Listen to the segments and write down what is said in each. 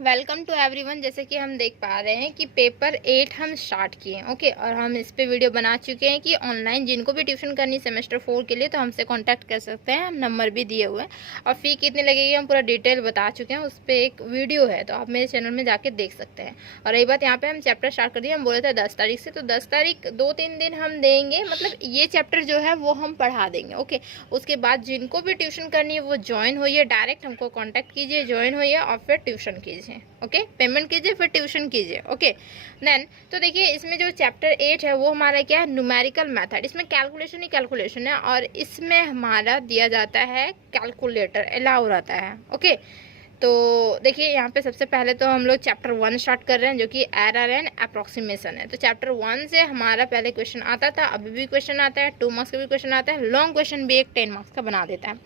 Welcome to everyone. जैसे कि हम देख पा रहे हैं कि पेपर 8 हम स्टार्ट किए ओके, और हम इस पे वीडियो बना चुके हैं कि ऑनलाइन जिनको भी ट्यूशन करनी सेमेस्टर 4 के लिए तो हमसे कांटेक्ट कर सकते हैं। हम नंबर भी दिए हुए हैं और फ़ी कितनी लगेगी हम पूरा डिटेल बता चुके हैं। उस पर एक वीडियो है तो आप मेरे चैनल में जाके देख सकते हैं। और रही बात यहाँ पे हम चैप्टर स्टार्ट कर दिए, हम बोले थे 10 तारीख से, तो 10 तारीख 2-3 दिन हम देंगे, मतलब ये चैप्टर जो है वो हम पढ़ा देंगे ओके। उसके बाद जिनको भी ट्यूशन करनी है वो ज्वाइन होइए, डायरेक्ट हमको कॉन्टैक्ट कीजिए, ज्वाइन होइए और फिर ट्यूशन कीजिए ओके। पेमेंट कीजिए फिर ट्यूशन कीजिए ओके। देन तो देखिए इसमें जो चैप्टर 8 है वो हमारा क्या है, न्यूमेरिकल मेथड। इसमें कैलकुलेशन ही कैलकुलेशन है और इसमें हमारा दिया जाता है कैलकुलेटर अलाउ रहता है ओके। तो देखिए यहाँ पे सबसे पहले तो हम लोग चैप्टर 1 स्टार्ट कर रहे हैं जो कि एरर एंड अप्रोक्सीमेशन है। तो चैप्टर 1 से हमारा पहले क्वेश्चन आता था, अभी भी क्वेश्चन आता है, 2 मार्क्स का भी क्वेश्चन आता है, लॉन्ग क्वेश्चन भी एक 10 मार्क्स का बना देता है।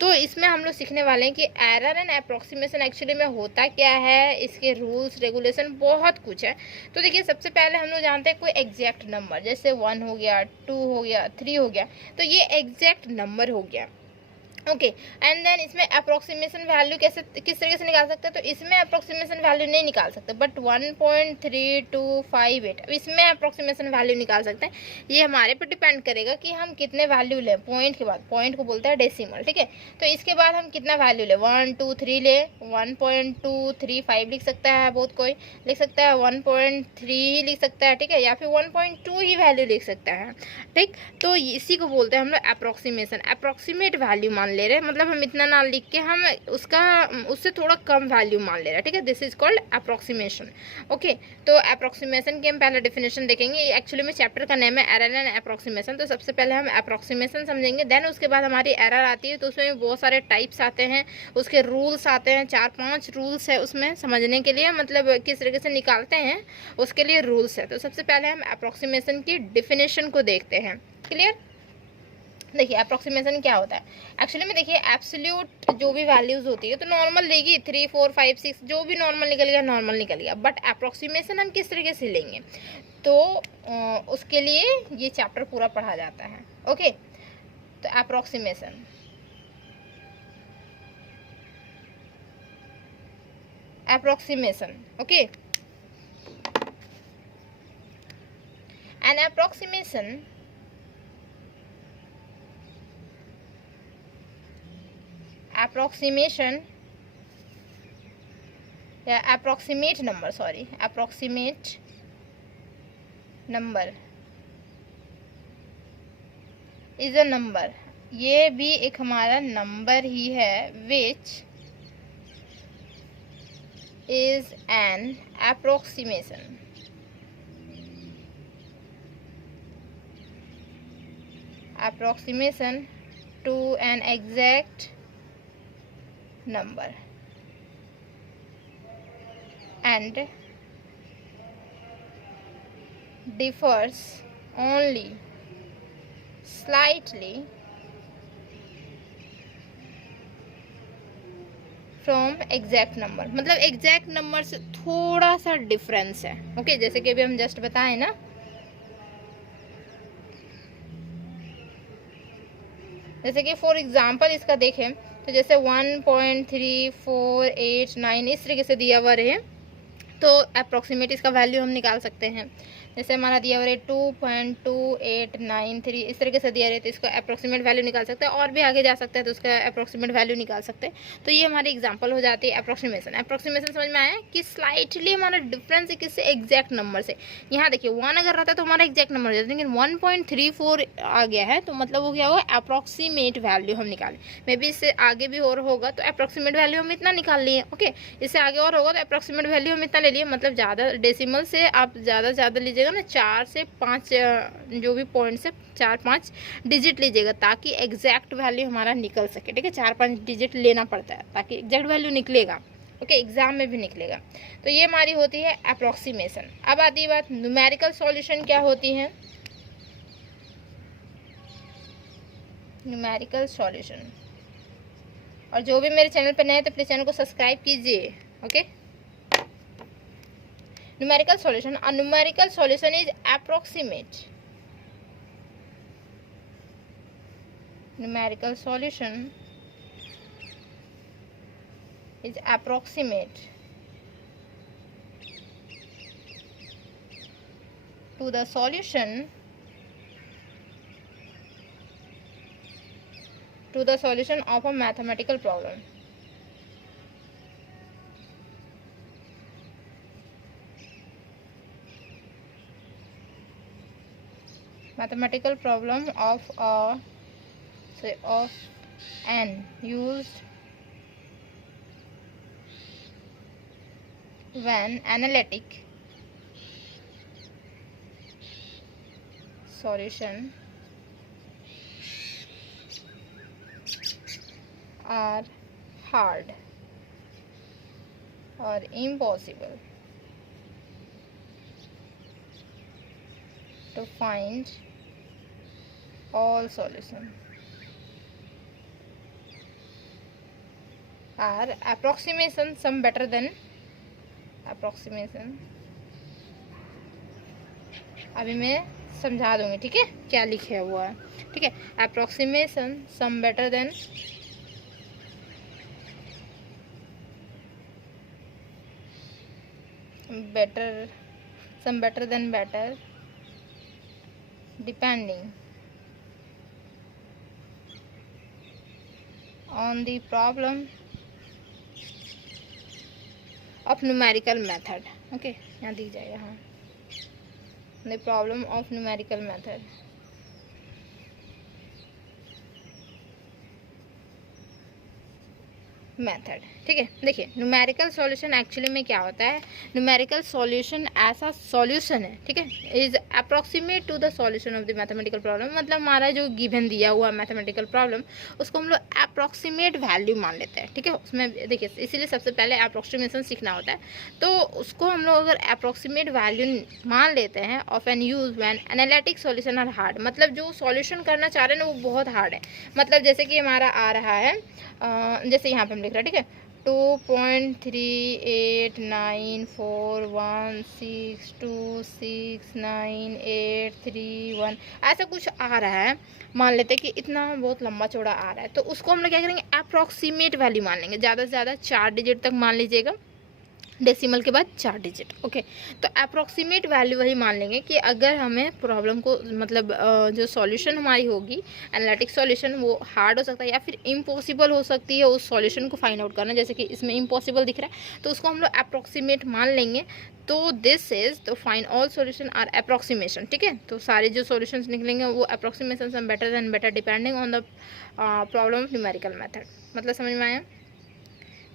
तो इसमें हम लोग सीखने वाले हैं कि एरर एंड अप्रोक्सीमेशन एक्चुअली में होता क्या है, इसके रूल्स रेगुलेशन बहुत कुछ है। तो देखिए सबसे पहले हम लोग जानते हैं कोई एग्जैक्ट नंबर, जैसे 1 हो गया, 2 हो गया, 3 हो गया, तो ये एग्जैक्ट नंबर हो गया ओके। एंड देन इसमें अप्रोक्सीमेशन वैल्यू कैसे किस तरीके से निकाल सकते हैं, तो इसमें अप्रोक्सीमेशन वैल्यू नहीं निकाल सकते, बट 1.3258 अब इसमें अप्रोक्सीमेशन वैल्यू निकाल सकते हैं। ये हमारे पर डिपेंड करेगा कि हम कितने वैल्यू लें। पॉइंट के बाद, पॉइंट को बोलते हैं डेसिमल, ठीक है। तो इसके बाद हम कितना वैल्यू लें, 1 2 3 ले, 1.235 लिख सकता है, बहुत कोई लिख सकता है 1.3 ही लिख सकता है, ठीक है, या फिर 1.2 ही वैल्यू लिख सकता है, ठीक। तो इसी को बोलते हैं हम लोग अप्रोक्सीमेशन, अप्रोक्सीमेट वैल्यू मान ले रहे हैं, मतलब हम इतना ना लिख के हम उसका उससे थोड़ा कम वैल्यू मान ले रहे हैं, ठीक है। This is called approximation okay. तो अप्रोक्सीमेशन की हम पहले डेफिनेशन देखेंगे। एक्चुअली में चैप्टर का नेम है एरर एंड अप्रोक्सीमेशन। तो सबसे पहले हम अप्रोक्सीमेशन समझेंगे, देन उसके बाद हमारी एरर आती है। तो उसमें बहुत सारे टाइप्स आते हैं, उसके रूल्स आते हैं, 4-5 रूल्स है उसमें समझने के लिए, मतलब किस तरीके से निकालते हैं उसके लिए रूल्स है। तो सबसे पहले हम अप्रोक्सीमेशन की डेफिनेशन को देखते हैं। क्लियर। देखिए अप्रोक्सीमेशन क्या होता है एक्चुअली में, देखिए एब्सोल्यूट जो भी वैल्यूज होती है तो नॉर्मल लेगी, 3 4 5 6 जो भी नॉर्मल निकल गया नॉर्मल निकल गया। बट अप्रोक्सीमेशन हम किस तरीके से लेंगे, तो उसके लिए ये चैप्टर पूरा पढ़ा जाता है ओके। तो approximation, approximation okay. An approximation approximation या approximate number, sorry approximate number is a number, ये भी एक हमारा नंबर ही है, which is an approximation, approximation to an exact number and differs only slightly from exact number, मतलब exact number से थोड़ा सा डिफरेंस है ओके। जैसे कि अभी हम जस्ट बताएं ना, जैसे कि फॉर एग्जांपल इसका देखें तो जैसे 1.3489 इस तरीके से दिया हुआ रहे, तो अप्रोक्सीमेट इसका वैल्यू हम निकाल सकते हैं। जैसे हमारा दिया हुआ है 2.2893 इस तरीके से दिया रहे, तो इसका अप्रोक्सीमेट वैल्यू निकाल सकते हैं, और भी आगे जा सकते हैं तो उसका अप्रोक्सीमेट वैल्यू निकाल सकते हैं। तो ये हमारी एग्जांपल हो जाती है अप्रोक्सीमेशन। अप्रोक्सीमेशन समझ में आया कि स्लाइटली हमारा डिफरेंस है किससे, एग्जैक्ट नंबर से। यहाँ देखिए 1 अगर रहता तो हमारा एग्जैक्ट नंबर हो जाता, लेकिन 1.34 आ गया है तो मतलब वो क्या होगा, अप्रोक्सीमेट वैल्यू हम निकालें। मे बी इससे आगे भी और होगा तो अप्रोक्सीमेट वैल्यू हम इतना निकाल लिए ओके। इससे आगे और होगा तो अप्रोक्सीमेट वैल्यू हम इतना ले लिए, मतलब ज़्यादा डेसिमल से आप ज़्यादा लीजिएगा ना, 4 से 5 जो भी पॉइंट से 4-5 डिजिट लीजिएगा ताकि एग्जैक्ट वैल्यू हमारा निकल सके, ठीक है। 4-5 डिजिट लेना पड़ता है ताकि एग्जैक्ट वैल्यू निकलेगा ओके, एग्जाम में भी निकलेगा। तो ये हमारी होती है अप्रोक्सीमेशन। अब आती है बात न्यूमेरिकल सॉल्यूशन क्या होती है। न्यूमेरिकल सॉल्यूशन, और जो भी मेरे चैनल पर नए हैं तो प्लीज चैनल को सब्सक्राइब कीजिए okay. numerical solution, a numerical solution is approximate, numerical solution is approximate to the solution of a mathematical problem. Mathematical problem of an used when analytic solution are hard or impossible to find. All solutions are approximation some better than approximation. अभी मैं समझा दूंगी, ठीक है, क्या लिखे हुआ है, ठीक है। approximation some better than better depending on the problem of numerical method. Okay, यहाँ दिख जाएगा, हाँ, the problem of numerical method. ठीक है। देखिए, न्यूमेरिकल सॉल्यूशन एक्चुअली में क्या होता है, न्यूमेरिकल सॉल्यूशन ऐसा सॉल्यूशन है, ठीक है, is approximate to the solution of the mathematical problem. मतलब हमारा जो गिवन दिया हुआ मैथमेटिकल प्रॉब्लम, उसको हम लोग अप्रोक्सीमेट वैल्यू मान लेते हैं, ठीक है। उसमें देखिए, इसीलिए सबसे पहले अप्रोक्सीमेशन सीखना होता है। तो उसको हम लोग अगर अप्रोक्सीमेट वैल्यू मान लेते हैं of an use when analytic solution are hard, मतलब जो सॉल्यूशन करना चाह रहे हैं ना वो बहुत हार्ड है। मतलब जैसे कि हमारा आ रहा है, जैसे यहाँ पे हम लिख रहे हैं, ठीक है, 2.389416269831 ऐसा कुछ आ रहा है। मान लेते हैं कि इतना बहुत लंबा चौड़ा आ रहा है, तो उसको हम लोग क्या करेंगे, अप्रॉक्सीमेट वैल्यू मान लेंगे। ज़्यादा से ज़्यादा 4 डिजिट तक मान लीजिएगा, डेसिमल के बाद 4 डिजिट, ओके। तो अप्रॉक्सीमेट वैल्यू वही मान लेंगे कि अगर हमें प्रॉब्लम को, मतलब जो सॉल्यूशन हमारी होगी एनालिटिक सॉल्यूशन, वो हार्ड हो सकता है या फिर इम्पॉसिबल हो सकती है उस सॉल्यूशन को फाइंड आउट करना। जैसे कि इसमें इम्पॉसिबल दिख रहा है, तो उसको हम लोग अप्रॉक्सीमेट मान लेंगे। तो this is to find all solution are approximation, ठीक है। तो सारे जो सॉल्यूशंस निकलेंगे वो approximation some better than better depending on the problem of numerical method. मतलब समझ में आया?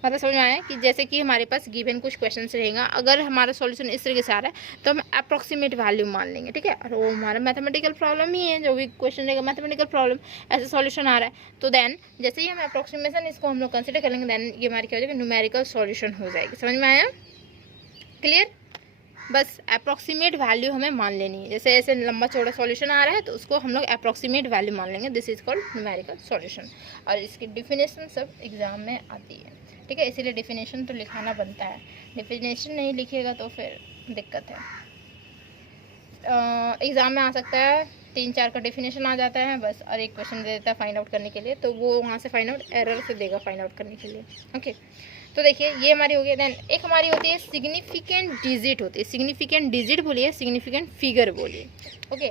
मतलब समझ में आया कि जैसे कि हमारे पास गिवन कुछ क्वेश्चन रहेगा, अगर हमारा सॉल्यूशन इस तरीके से आ रहा है तो हम अप्रॉक्सीमेट वैल्यू मान लेंगे, ठीक है। और वो हमारा मैथमेटिकल प्रॉब्लम ही है, जो भी क्वेश्चन रहेगा मैथमेटिकल प्रॉब्लम, ऐसा सॉल्यूशन आ रहा है। तो देन जैसे ही हम अप्रॉक्सीमेशन इसको हम लोग कंसिडर करेंगे, देन ये हमारी क्या हो जाएगा, न्यूमेरिकल सॉल्यूशन हो जाएगी। समझ में आया? क्लियर? बस अप्रॉक्सीमेट वैल्यू हमें मान लेनी है। जैसे ऐसे लंबा चौड़ा सॉल्यूशन आ रहा है तो उसको हम लोग अप्रॉक्सीमेट वैल्यू मान लेंगे। This is called numerical solution. और इसकी डिफिनेशन सब एग्जाम में आती है, ठीक है। इसीलिए डिफिनेशन तो लिखाना बनता है, डिफिनेशन नहीं लिखिएगा तो फिर दिक्कत है। एग्ज़ाम में आ सकता है 3-4 का डिफिनेशन आ जाता है बस, और एक क्वेश्चन दे देता है फाइंड आउट करने के लिए, तो वो वहाँ से फाइंड आउट एरर से देगा फाइंड आउट करने के लिए, ओके। तो देखिए ये हमारी हो गई। देन एक हमारी होती है सिग्निफिकेंट डिजिट होती है। सिग्निफिकेंट डिजिट बोलिए, सिग्निफिकेंट फिगर बोलिए, ओके।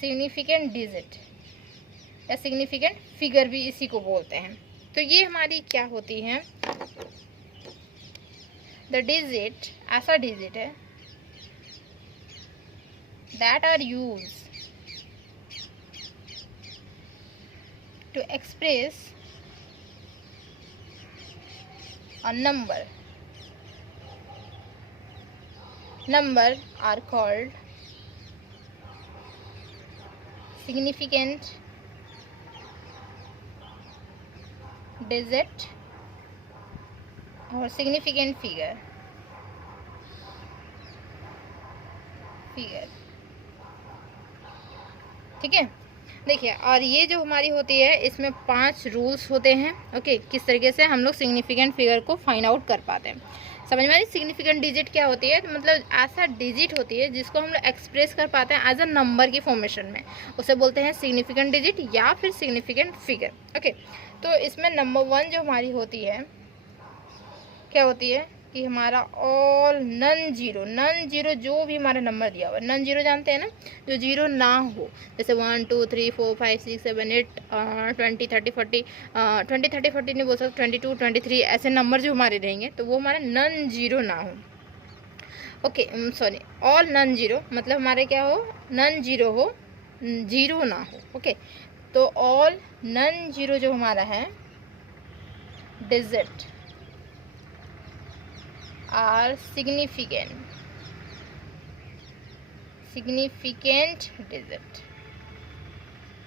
सिग्निफिकेंट डिजिट या सिग्निफिकेंट फिगर भी इसी को बोलते हैं। तो ये हमारी क्या होती है, द डिजिट, ऐसा डिजिट है that are use to express a number are called significant digit or significant figure, ठीक है। देखिए, और ये जो हमारी होती है इसमें 5 रूल्स होते हैं, ओके। किस तरीके से हम लोग सिग्निफिकेंट फिगर को फाइंड आउट कर पाते हैं, समझ में आ रही? सिग्निफिकेंट डिजिट क्या होती है, मतलब ऐसा डिजिट होती है जिसको हम लोग एक्सप्रेस कर पाते हैं एज अ नंबर की फॉर्मेशन में, उसे बोलते हैं सिग्निफिकेंट डिजिट या फिर सिग्निफिकेंट फिगर, ओके। तो इसमें नंबर 1 जो हमारी होती है क्या होती है, कि हमारा ऑल नन जीरो जो भी हमारा नंबर दिया हुआ, नन जीरो जानते हैं ना, जो जीरो ना हो, जैसे 1 2 3 4 5 6 7 8 20 30 40 20 30 40 नहीं बोल सकते, 22 23 ऐसे नंबर जो हमारे रहेंगे तो वो हमारे नन जीरो ना हो। Okay, sorry, all non zero मतलब हमारे क्या हो, नन जीरो हो, जीरो ना हो। ओके, तो ऑल नन जीरो जो हमारा है डिजिट आर सिग्निफिकेंट डिजिट।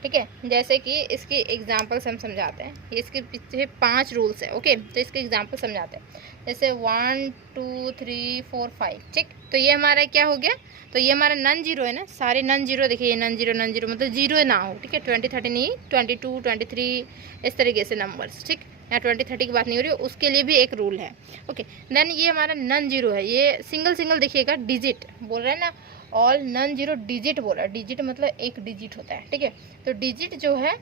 ठीक है, जैसे कि इसकी एग्जांपल्स हम समझाते हैं, ये इसके पीछे 5 रूल्स है। ओके, तो इसके एग्जांपल समझाते हैं, जैसे 1 2 3 4 5। ठीक, तो ये हमारा क्या हो गया, तो ये हमारा नन जीरो है ना, सारे नन जीरो, देखिए ये नन जीरो मतलब जीरो ना हो। ठीक है, 20 30 नहीं, 22 23 इस तरीके से नंबर्स। ठीक, यहाँ 20 30 की बात नहीं हो रही, उसके लिए भी एक रूल है। ओके, देन ये हमारा नन जीरो है, ये सिंगल देखिएगा, डिजिट बोल रहे हैं ना, ऑल नन जीरो डिजिट बोला, डिजिट मतलब एक डिजिट होता है। ठीक है, तो डिजिट जो है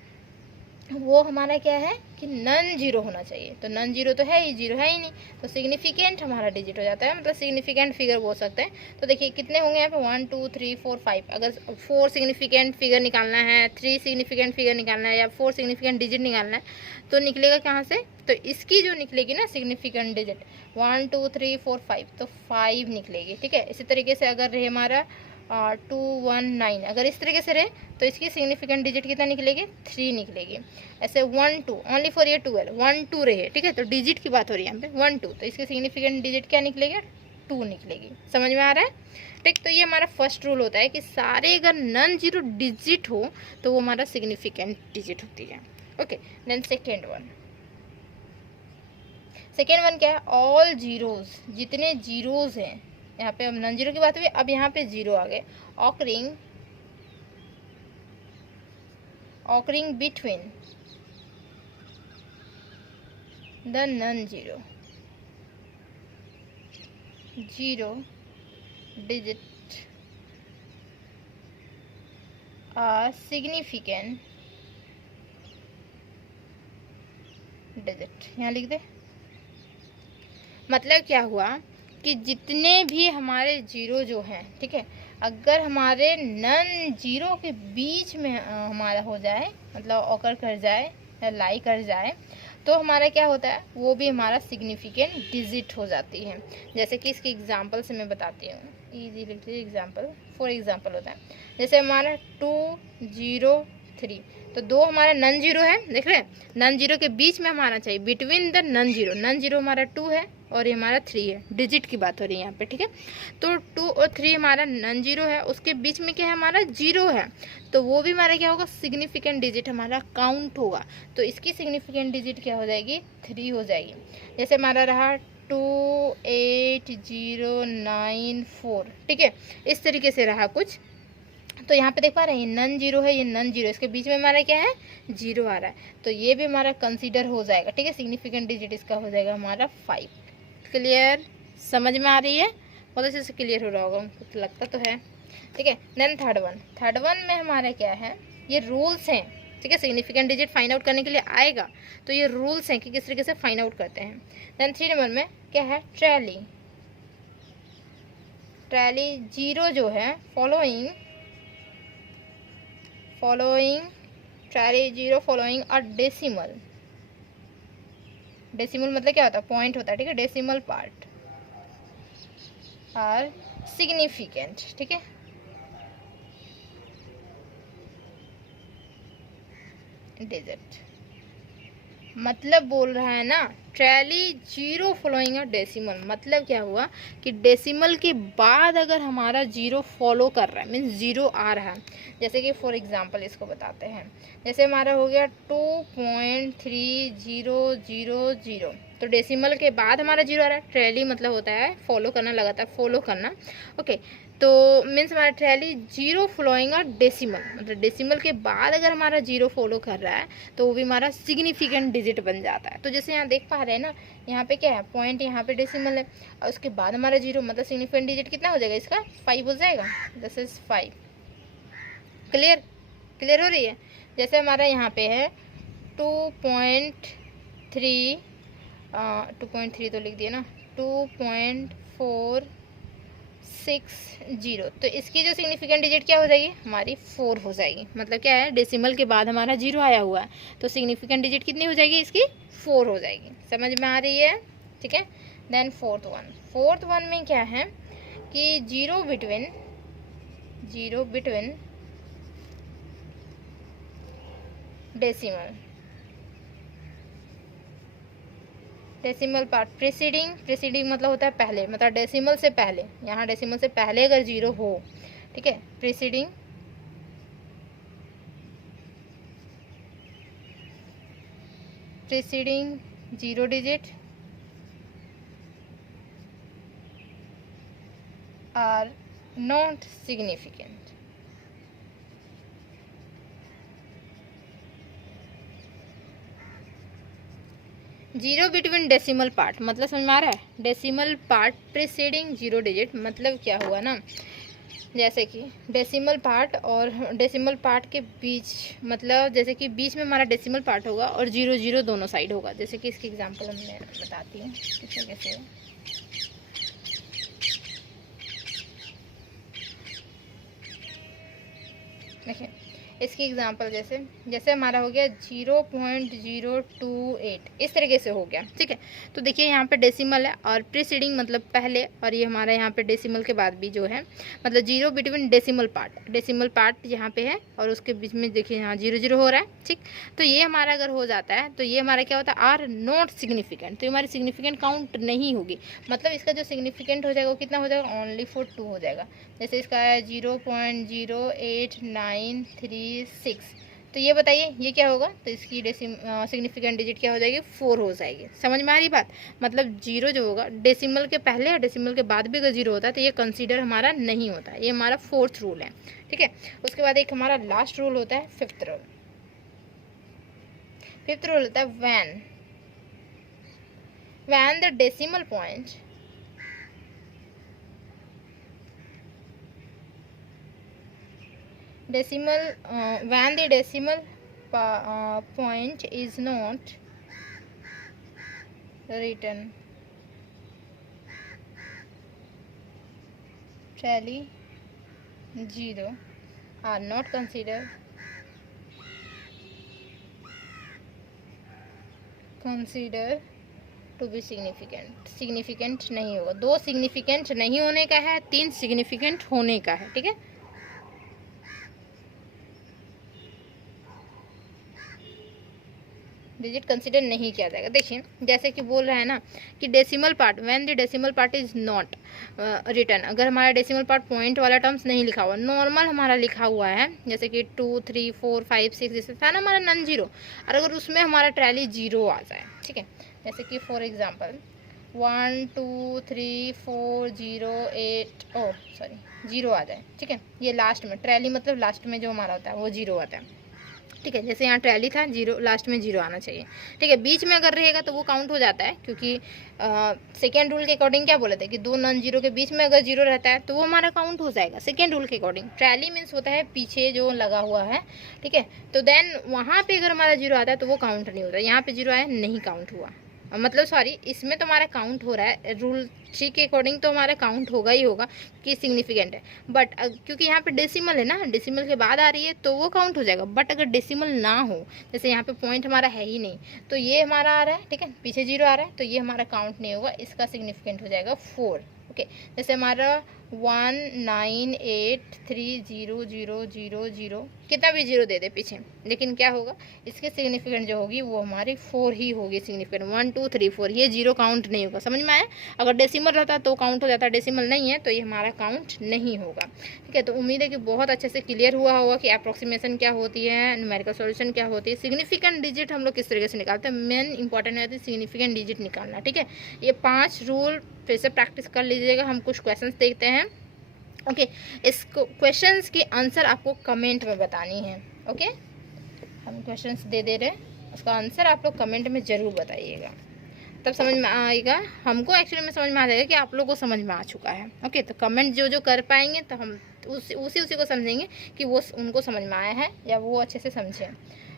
वो हमारा क्या है कि नन जीरो होना चाहिए, तो नन जीरो तो है ही, जीरो है ही नहीं, तो सिग्निफिकेंट हमारा डिजिट हो जाता है, मतलब सिग्निफिकेंट फिगर बोल सकते हैं। तो देखिए कितने होंगे यहाँ पे 1 2 3 4 5, अगर 4 सिग्निफिकेंट फिगर निकालना है, 3 सिग्निफिकेंट फिगर निकालना है, या 4 सिग्निफिकेंट डिजिट निकालना है, तो निकलेगा कहाँ से, तो इसकी जो निकलेगी ना सिग्निफिकेंट डिजिट 1 2 3 4 5, तो 5 निकलेगी। ठीक है, इसी तरीके से अगर रहे हमारा 2 1 9, अगर इस तरीके से रहे तो इसकी सिग्निफिकेंट डिजिट कितना निकलेगी, 3 निकलेगी। ऐसे 1 2 ओनली फॉर ये 12 1 2 रहे, ठीक है, तो डिजिट की बात हो रही है यहाँ पे 1 2, तो इसकी सिग्निफिकेंट डिजिट क्या निकलेगी, 2 निकलेगी। समझ में आ रहा है। ठीक, तो ये हमारा फर्स्ट रूल होता है कि सारे अगर नन जीरो डिजिट हो तो वो हमारा सिग्निफिकेंट डिजिट होती है। ओके, देन सेकेंड वन क्या है, ऑल जीरोज, जितने जीरोज हैं, यहाँ पे हम नन जीरो की बात हुई, अब यहाँ पे जीरो आ गए, occurring between the non zero digit are significant digit, यहाँ लिख दे। मतलब क्या हुआ कि जितने भी हमारे जीरो जो हैं, ठीक है, अगर हमारे नन जीरो के बीच में हमारा हो जाए, मतलब ऑकर कर जाए या लाई कर जाए, तो हमारा क्या होता है, वो भी हमारा सिग्निफिकेंट डिजिट हो जाती है। जैसे कि इसकी एग्जांपल से मैं बताती हूँ, इजी लिख लीजिए एग्जांपल। फॉर एग्जांपल होता है जैसे हमारा 2 0 3, तो 2 हमारा नन जीरो है, देख रहे हैं, नन जीरो के बीच में हमारा चाहिए, बिटवीन द नन जीरो हमारा 2 है और ये हमारा 3 है, डिजिट की बात हो रही है यहाँ पे। ठीक है, तो 2 और 3 हमारा नन जीरो है, उसके बीच में क्या है, हमारा जीरो है, तो वो भी हमारा क्या होगा, सिग्निफिकेंट डिजिट हमारा काउंट होगा, तो इसकी सिग्निफिकेंट डिजिट क्या हो जाएगी, 3 हो जाएगी। जैसे हमारा रहा 2 8 0 9 4, ठीक है, इस तरीके से रहा कुछ। तो यहाँ पे देख पा रहे हैं, ये नन जीरो है, ये नन जीरो, इसके बीच में हमारा क्या है, जीरो आ रहा है, तो ये भी हमारा कंसीडर हो जाएगा। ठीक है, सिग्निफिकेंट डिजिट इसका हो जाएगा हमारा 5। क्लियर, समझ में आ रही है, बहुत अच्छे से क्लियर हो रहा होगा, कुछ लगता तो है। ठीक है, देन थर्ड वन में हमारा क्या है, ये रूल्स हैं। ठीक है, सिग्निफिकेंट डिजिट फाइंड आउट करने के लिए आएगा, तो ये रूल्स हैं कि किस तरीके से फाइंड आउट करते हैं। देन 3 नंबर में क्या है, ट्रैली जीरो जो है, following trolley zero following a decimal मतलब क्या होता है, पॉइंट होता है। ठीक है, डेसिमल पार्ट आर सिग्निफिकेंट। ठीक है, डिजिट मतलब बोल रहा है ना, trolley zero following a decimal, मतलब क्या हुआ कि डेसिमल के बाद अगर हमारा जीरो फॉलो कर रहा है, मीन्स जीरो आ रहा है। जैसे कि फॉर एग्जांपल इसको बताते हैं, जैसे हमारा हो गया 2.3000, तो डेसिमल के बाद हमारा जीरो आ रहा है, ट्रैली मतलब होता है फॉलो करना, लगातार फॉलो करना। ओके, तो मीन्स हमारा ट्रैली जीरो फॉलोइंग और डेसिमल, मतलब डेसिमल के बाद अगर हमारा जीरो फॉलो कर रहा है तो वो भी हमारा सिग्निफिकेंट डिजिट बन जाता है। तो जैसे यहाँ देख पा रहे हैं ना, यहाँ पे क्या है, पॉइंट, यहाँ पे डेसिमल है, और उसके बाद हमारा जीरो, मतलब सिग्निफिकेंट डिजिट कितना हो जाएगा इसका, 5 हो जाएगा। This is 5। क्लियर हो रही है। जैसे हमारा यहाँ पे है 2.3 तो लिख दिए ना, 2.460, तो इसकी जो सिग्निफिकेंट डिजिट क्या हो जाएगी हमारी 4 हो जाएगी। मतलब क्या है, डेसिमल के बाद हमारा 0 आया हुआ है, तो सिग्निफिकेंट डिजिट कितनी हो जाएगी इसकी 4 हो जाएगी। समझ में आ रही है? ठीक है। देन फोर्थ वन में क्या है कि zero between decimal part preceding मतलब होता है पहले, मतलब डेसिमल से पहले, यहाँ डेसिमल से पहले अगर 0 हो, ठीक है, preceding zero digit are not significant. Zero between decimal part मतलब समझ में आ रहा है? डेसिमल पार्ट प्रीसीडिंग 0 डिजिट मतलब क्या हुआ ना, जैसे कि डेसिमल पार्ट और डेसिमल पार्ट के बीच, मतलब जैसे कि बीच में हमारा डेसिमल पार्ट होगा और 0 0 दोनों साइड होगा। जैसे कि इसकी एग्जांपल मैं बताती हूँ किस तरीके से। देखिए इसकी एग्जांपल जैसे हमारा हो गया 0.028 इस तरीके से हो गया। ठीक है, तो देखिए यहाँ पे डेसिमल है और प्रीसीडिंग मतलब पहले, और ये हमारा यहाँ पे डेसिमल के बाद भी जो है, मतलब 0 बिटवीन डेसिमल पार्ट यहाँ पे है और उसके बीच में देखिए यहाँ 0 0 हो रहा है। ठीक, तो ये हमारा अगर हो जाता है तो ये हमारा क्या होता है, आर नॉट सिग्निफिकेंट, तो ये हमारी सिग्निफिकेंट काउंट नहीं होगी। मतलब इसका जो सिग्निफिकेंट हो जाएगा वो कितना हो जाएगा, ओनली फॉर 2 हो जाएगा। जैसे इसका है 0.08936, तो ये बताइए ये क्या होगा, तो इसकी सिग्निफिकेंट डिजिट क्या हो जाएगी, 4 हो जाएगी। समझ में आ रही बात? मतलब 0 जो होगा डेसिमल के पहले और डेसिमल के बाद भी अगर 0 होता है तो ये कंसीडर हमारा नहीं होता। ये हमारा 4th रूल है। ठीक है, उसके बाद एक हमारा लास्ट रूल होता है 5th रूल। 5th रूल होता है when the decimal point when the decimal point is not written, tally 0 are not considered to be significant नहीं होगा। 2 सिग्निफिकेंट नहीं होने का है, 3 सिग्निफिकेंट होने का है। ठीक है, डिजिट कंसीडर नहीं किया जाएगा। देखिए जैसे कि बोल रहा है ना कि decimal part, when the decimal part is not written, अगर हमारा डेसिमल पार्ट पॉइंट वाला टर्म्स नहीं लिखा हुआ, नॉर्मल हमारा लिखा हुआ है, जैसे कि 2 3 4 5 6 जैसे था ना हमारा नॉन जीरो, और अगर उसमें हमारा ट्रैली 0 आ जाए, ठीक है, जैसे कि फॉर एग्जाम्पल 1 2 3 4 0 8 0 आ जाए। ठीक है, ये लास्ट में ट्रैली मतलब लास्ट में जो हमारा होता है वो 0 आता है। ठीक है, जैसे यहाँ ट्रैली था 0, लास्ट में 0 आना चाहिए। ठीक है, बीच में अगर रहेगा तो वो काउंट हो जाता है, क्योंकि सेकेंड रूल के अकॉर्डिंग क्या बोले थे कि 2 नॉन जीरो के बीच में अगर 0 रहता है तो वो हमारा काउंट हो जाएगा सेकेंड रूल के अकॉर्डिंग। ट्रैली मीन्स होता है पीछे जो लगा हुआ है। ठीक है, तो देन वहाँ पे अगर हमारा 0 आता है तो वो काउंट नहीं होता। यहाँ पे 0 आया नहीं काउंट हुआ, मतलब सॉरी इसमें तो हमारा काउंट हो रहा है, रूल 3 के अकॉर्डिंग तो हमारा काउंट होगा ही होगा कि सिग्निफिकेंट है। बट क्योंकि यहाँ पे डेसिमल है ना, डेसिमल के बाद आ रही है तो वो काउंट हो जाएगा। बट अगर डेसिमल ना हो, जैसे यहाँ पे पॉइंट हमारा है ही नहीं, तो ये हमारा आ रहा है, ठीक है, पीछे 0 आ रहा है, तो ये हमारा काउंट नहीं होगा, इसका सिग्निफिकेंट हो जाएगा 4। ओके, जैसे हमारा 19830000 कितना भी 0 दे दे पीछे, लेकिन क्या होगा, इसके सिग्निफिकेंट जो होगी वो हमारी 4 ही होगी सिग्निफिकेंट। 1 2 3 4 ये 0 काउंट नहीं होगा। समझ में आया? अगर डेसिमल रहता तो काउंट हो जाता, डेसिमल नहीं है तो ये हमारा काउंट नहीं होगा। ठीक है, तो उम्मीद है कि बहुत अच्छे से क्लियर हुआ होगा कि अप्रोक्सीमेशन क्या होती है, न्यूमेरिकल सॉल्यूशन क्या होती है, सिग्निफिकेंट डिजिट हम लोग किस तरीके से निकालते हैं। मेन इंपॉर्टेंट है सिग्निफिकेंट डिजिट निकालना। ठीक है, ये 5 रूल फिर से प्रैक्टिस कर लीजिएगा। हम कुछ क्वेश्चंस देखते हैं। ओके, इस क्वेश्चंस की आंसर आपको कमेंट में बतानी है। ओके, हम क्वेश्चंस दे रहे हैं, उसका आंसर आप लोग कमेंट में ज़रूर बताइएगा, तब समझ में आएगा। हमको एक्चुअली में समझ में आ जाएगा कि आप लोगों को समझ में आ चुका है। ओके, तो कमेंट जो कर पाएंगे तो हम उसी को समझेंगे कि वो उनको समझ में आया है या वो अच्छे से समझे।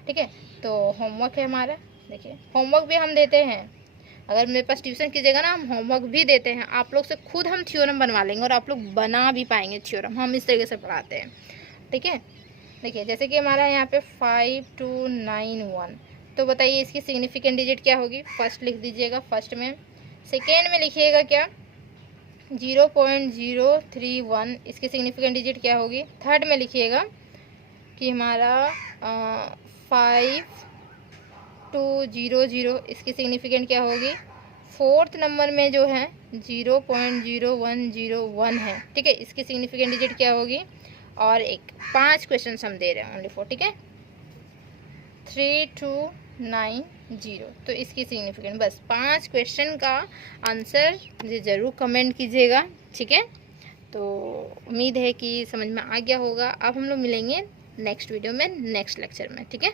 ठीक है, तो होमवर्क है हमारा। देखिए होमवर्क भी हम देते हैं, अगर मेरे पास ट्यूशन कीजिएगा ना, हम होमवर्क भी देते हैं, आप लोग से खुद हम थ्योरम बनवा लेंगे और आप लोग बना भी पाएंगे थ्योरम। हम इस तरीके से पढ़ाते हैं, ठीक है। देखिए जैसे कि हमारा यहाँ पे 5291, तो बताइए इसकी सिग्निफिकेंट डिजिट क्या होगी। फर्स्ट लिख दीजिएगा फर्स्ट में, सेकेंड में लिखिएगा क्या 0.031, इसकी सिग्निफिकेंट डिजिट क्या होगी। थर्ड में लिखिएगा कि हमारा 5200, इसकी सिग्निफिकेंट क्या होगी। फोर्थ नंबर में जो है 0.0101 है, ठीक है, इसकी सिग्निफिकेंट डिजिट क्या होगी। और एक 5 क्वेश्चन हम दे रहे हैं ओनली 4, ठीक है, 3290, तो इसकी सिग्निफिकेंट, बस 5 क्वेश्चन का आंसर मुझे ज़रूर कमेंट कीजिएगा, ठीक है। तो उम्मीद है कि समझ में आ गया होगा। अब हम लोग मिलेंगे नेक्स्ट वीडियो में, नेक्स्ट लेक्चर में, ठीक है।